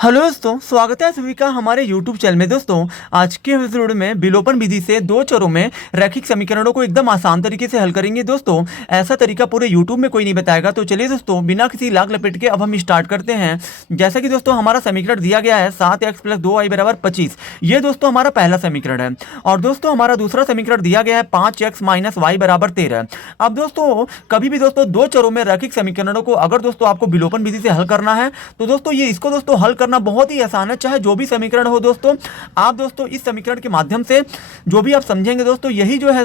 Hello दोस्तों, स्वागत है सभी का हमारे YouTube चैनल में। दोस्तों आज के एपिसोड में विलोपन विधि से दो चरों में रैखिक समीकरणों को एकदम आसान तरीके से हल करेंगे। दोस्तों ऐसा तरीका पूरे YouTube में कोई नहीं बताएगा। तो चलिए दोस्तों बिना किसी लाग लपेट के अब हम स्टार्ट करते हैं। जैसा कि दोस्तों हमारा समीकरण दिया गया है 7x + 2y = 25। ये दोस्तों हमारा पहला समीकरण है। और दोस्तों हमारा दूसरा समीकरण दिया गया है 5x - y = 13। अब दोस्तों कभी भी दोस्तों दो चरों में रैखिक समीकरणों को अगर दोस्तों आपको विलोपन विधि से हल करना है तो दोस्तों ये इसको दोस्तों हल करना बहुत ही आसान है। चाहे जो भी समीकरण हो दोस्तों, आप दोस्तों इस समीकरण के माध्यम से जो भी आप समझेंगे दोस्तों यही जो है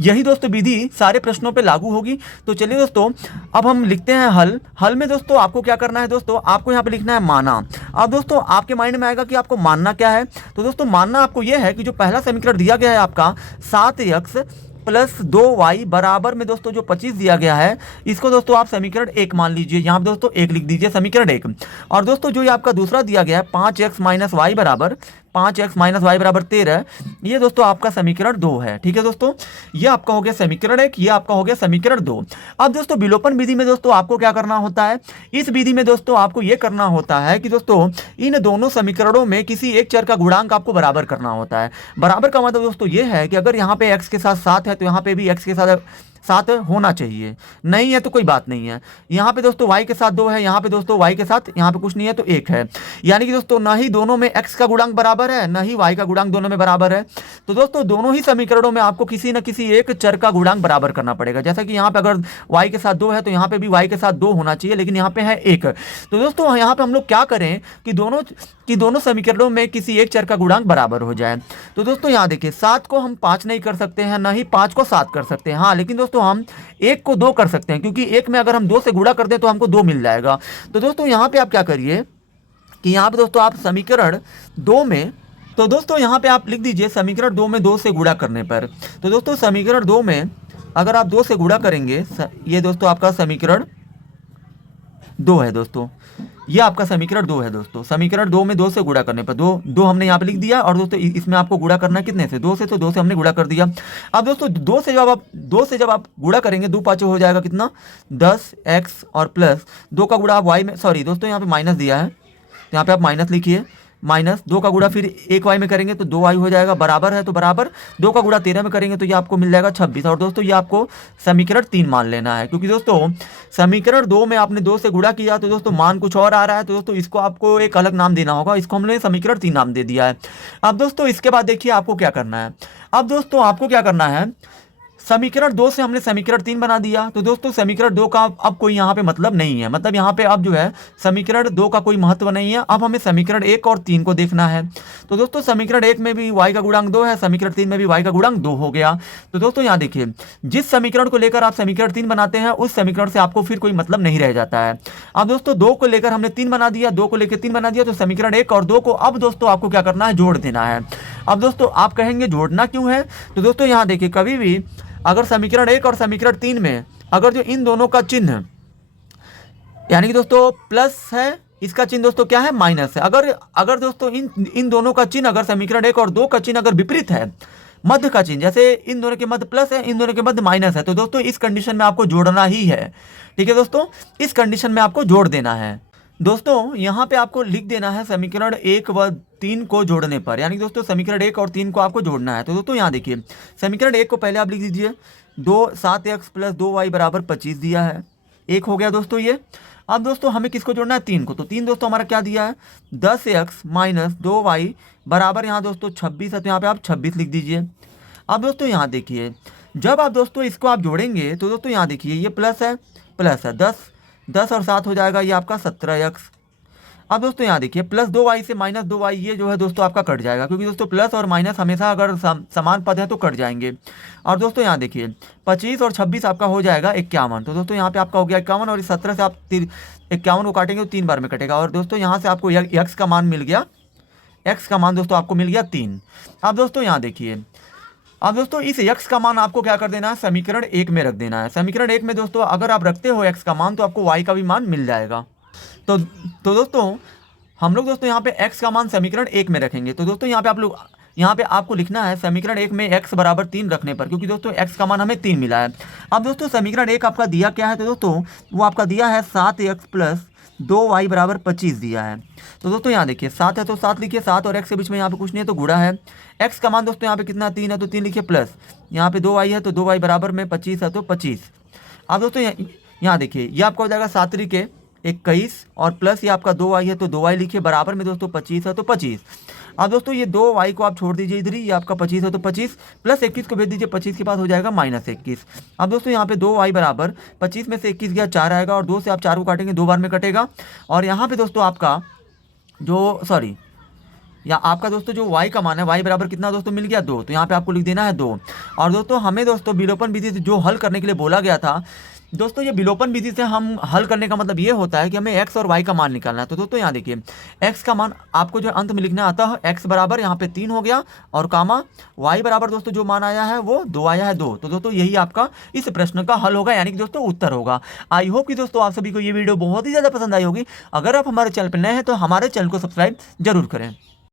यही दोस्तों विधि सारे प्रश्नों पे लागू होगी। तो चलिए दोस्तों अब हम लिखते हैं हल में दोस्तों आपको क्या करना है। दोस्तों आपको यहाँ पे लिखना है माना। अब दोस्तों आपके माइंड में आएगा कि आपको मानना क्या है। तो दोस्तों मानना आपको यह है कि जो पहला समीकरण दिया गया है आपका 7x + 2y बराबर में दोस्तों जो 25 दिया गया है, इसको दोस्तों आप समीकरण 1 मान लीजिए। यहाँ पे दोस्तों 1 लिख दीजिए, समीकरण 1। और दोस्तों जो ये आपका दूसरा दिया गया है 5x - y = 13, ये दोस्तों आपका समीकरण 2 है। ठीक है दोस्तों, ये आपका हो गया समीकरण 1, ये आपका हो गया समीकरण 2। अब दोस्तों विलोपन विधि में दोस्तों आपको क्या करना होता है, इस विधि में दोस्तों आपको ये करना होता है कि दोस्तों इन दोनों समीकरणों में किसी एक चर का गुणांक आपको बराबर करना होता है। बराबर का मतलब दोस्तों ये है कि अगर यहाँ पे x के साथ 7 है तो यहाँ पे भी x के साथ होना चाहिए। नहीं है तो कोई बात नहीं है। यहाँ पे दोस्तों y के साथ 2 है, यहाँ पे दोस्तों y के साथ यहाँ पे कुछ नहीं है तो 1 है। यानी कि दोस्तों ना ही दोनों में x का गुणांक बराबर है, ना ही y का गुणांक दोनों में बराबर है। तो दोस्तों दोनों ही समीकरणों में आपको किसी न किसी एक चर का गुणांक बराबर करना पड़ेगा। जैसा कि यहाँ पे अगर y के साथ 2 है तो यहाँ पे भी y के साथ 2 होना चाहिए, लेकिन यहाँ पे है 1। तो दोस्तों यहाँ पे हम लोग क्या करें कि दोनों समीकरणों में किसी एक चर का गुणांक बराबर हो जाए। तो दोस्तों यहाँ देखिए 7 को हम 5 नहीं कर सकते हैं, ना ही 5 को 7 कर सकते हैं। हाँ, लेकिन दोस्तों हम 1 को 2 कर सकते हैं, क्योंकि 1 में अगर हम 2 से गुणा कर दें तो हमको 2 मिल जाएगा। तो दोस्तों यहाँ पे आप क्या करिए कि यहाँ पे दोस्तों आप समीकरण 2 में, तो दोस्तों यहाँ पे आप लिख दीजिए समीकरण 2 में 2 से गुणा करने पर। तो दोस्तों समीकरण 2 में अगर आप 2 से गुणा करेंगे, ये दोस्तों आपका समीकरण 2 है। दोस्तों ये आपका समीकरण 2 है। दोस्तों समीकरण 2 में 2 से गुणा करने पर दो हमने यहाँ पे लिख दिया। और दोस्तों इसमें आपको गुणा करना है कितने से, 2 से, तो 2 से हमने गुणा कर दिया। अब दोस्तों 2 से जब आप गुणा करेंगे 2 5 हो जाएगा कितना, 10x और प्लस 2 का गुणा आप y में, सॉरी दोस्तों यहाँ पे माइनस दिया है, तो यहाँ पे आप माइनस लिखिए। माइनस 2 का गुणा फिर 1y में करेंगे तो 2y हो जाएगा, बराबर है तो बराबर 2 का गुणा 13 में करेंगे तो ये आपको मिल जाएगा 26। और दोस्तों ये आपको समीकरण 3 मान लेना है, क्योंकि दोस्तों समीकरण 2 में आपने 2 से गुणा किया तो दोस्तों मान कुछ और आ रहा है। तो दोस्तों इसको आपको एक अलग नाम देना होगा, इसको हमने समीकरण 3 नाम दे दिया है। अब दोस्तों इसके बाद देखिए आपको क्या करना है। अब दोस्तों आपको क्या करना है, समीकरण 2 से हमने समीकरण 3 बना दिया। तो दोस्तों समीकरण 2 का अब कोई यहाँ पे मतलब नहीं है, मतलब यहाँ पे अब जो है समीकरण 2 का कोई महत्व नहीं है। अब हमें समीकरण 1 और 3 को देखना है। तो दोस्तों समीकरण 1 में भी y का गुणांक 2 है, समीकरण 3 में भी y का गुणांक 2 हो गया। तो दोस्तों यहाँ देखिए जिस समीकरण को लेकर आप समीकरण 3 बनाते हैं उस समीकरण से आपको फिर कोई मतलब नहीं रह जाता है। अब दोस्तों 2 को लेकर हमने 3 बना दिया, 2 को लेकर 3 बना दिया, तो समीकरण 1 और 2 को अब दोस्तों आपको क्या करना है, जोड़ देना है। अब दोस्तों आप कहेंगे जोड़ना क्यों है, तो दोस्तों यहाँ देखिए कभी भी अगर समीकरण 1 और समीकरण 3 में अगर जो इन दोनों का चिन्ह यानी कि दोस्तों प्लस है, इसका चिन्ह दोस्तों क्या है, माइनस है। अगर दोस्तों इन दोनों का चिन्ह अगर समीकरण 1 और 2 का चिन्ह अगर विपरीत है, मध्य का चिन्ह, जैसे इन दोनों के मध्य प्लस है, इन दोनों के मध्य माइनस है, तो दोस्तों इस कंडीशन में आपको जोड़ना ही है। ठीक है दोस्तों, इस कंडीशन में आपको जोड़ देना है। दोस्तों यहाँ पे आपको लिख देना है समीकरण 1 व 3 को जोड़ने पर, यानी दोस्तों समीकरण 1 और 3 को आपको जोड़ना है। तो दोस्तों यहाँ देखिए समीकरण 1 को पहले आप लिख दीजिए, 7x + 2y = 25 दिया है, 1 हो गया दोस्तों ये। अब दोस्तों हमें किसको जोड़ना है, 3 को। तो 3 दोस्तों हमारा क्या दिया है, 10x - 2y बराबर यहाँ दोस्तों 26 है, तो यहाँ पे आप 26 लिख दीजिए। अब दोस्तों यहाँ देखिए जब आप दोस्तों इसको आप जोड़ेंगे तो दोस्तों यहाँ देखिए ये प्लस है 10 और 7 हो जाएगा ये आपका 17x। अब दोस्तों यहाँ देखिए प्लस 2y से माइनस 2y ये जो है दोस्तों आपका कट जाएगा, क्योंकि दोस्तों प्लस और माइनस हमेशा अगर समान पद है तो कट जाएंगे। और दोस्तों यहाँ देखिए 25 और 26 आपका हो जाएगा 51। तो दोस्तों यहाँ पे आपका हो गया 51, और इस 17 से आप 51 को काटेंगे तो 3 बार में कटेगा। और दोस्तों यहाँ से आपको x का मान मिल गया, x का मान दोस्तों आपको मिल गया 3। अब दोस्तों यहाँ देखिए, अब दोस्तों इस x का मान आपको क्या कर देना है, समीकरण 1 में रख देना है। समीकरण 1 में दोस्तों अगर आप रखते हो x का मान तो आपको y का भी मान मिल जाएगा। तो दोस्तों हम लोग दोस्तों यहाँ पे x का मान समीकरण 1 में रखेंगे। तो दोस्तों यहाँ पे आपको लिखना है समीकरण 1 में x = 3 रखने पर, क्योंकि दोस्तों x का मान हमें 3 मिला है। अब दोस्तों समीकरण 1 आपका दिया क्या है, तो दोस्तों वो आपका दिया है 7x + 2y बराबर 25 दिया है। तो दोस्तों यहाँ देखिए 7 है तो 7 लिखिए, 7 और x के बीच में यहाँ पे कुछ नहीं है तो गुणा है। x का मान दोस्तों यहाँ पे कितना 3 है तो 3 लिखिए, प्लस यहाँ पे 2y है तो 2y बराबर में 25 है तो 25। अब दोस्तों यहाँ देखिए ये आपका हो जाएगा 7 त्रिके 21 और प्लस ये आपका 2y है तो 2y लिखिए, बराबर में दोस्तों 25 है तो 25। अब दोस्तों ये 2y को आप छोड़ दीजिए इधर ही, ये आपका 25 है तो 25 प्लस 21 को भेज दीजिए, 25 के पास हो जाएगा -21। अब दोस्तों यहाँ पे 2y बराबर 25 में से 21 गया 4 आएगा और 2 से आप 4 को काटेंगे 2 बार में कटेगा। और यहाँ पे दोस्तों आपका जो सॉरी या आपका दोस्तों जो y का मान है, y बराबर कितना दोस्तों मिल गया 2, तो यहाँ पे आपको लिख देना है 2। और दोस्तों हमें दोस्तों विलोपन विधि से जो हल करने के लिए बोला गया था दोस्तों, ये विलोपन विधि से हम हल करने का मतलब ये होता है कि हमें x और y का मान निकालना है। तो दोस्तों यहाँ देखिए x का मान आपको जो अंत में लिखना आता है, x बराबर यहाँ पे 3 हो गया और कामा y बराबर दोस्तों जो मान आया है वो 2 आया है 2। तो दोस्तों यही आपका इस प्रश्न का हल होगा, यानी कि दोस्तों उत्तर होगा। आई होप कि दोस्तों आप सभी को ये वीडियो बहुत ही ज़्यादा पसंद आई होगी। अगर आप हमारे चैनल पर नए हैं तो हमारे चैनल को सब्सक्राइब जरूर करें।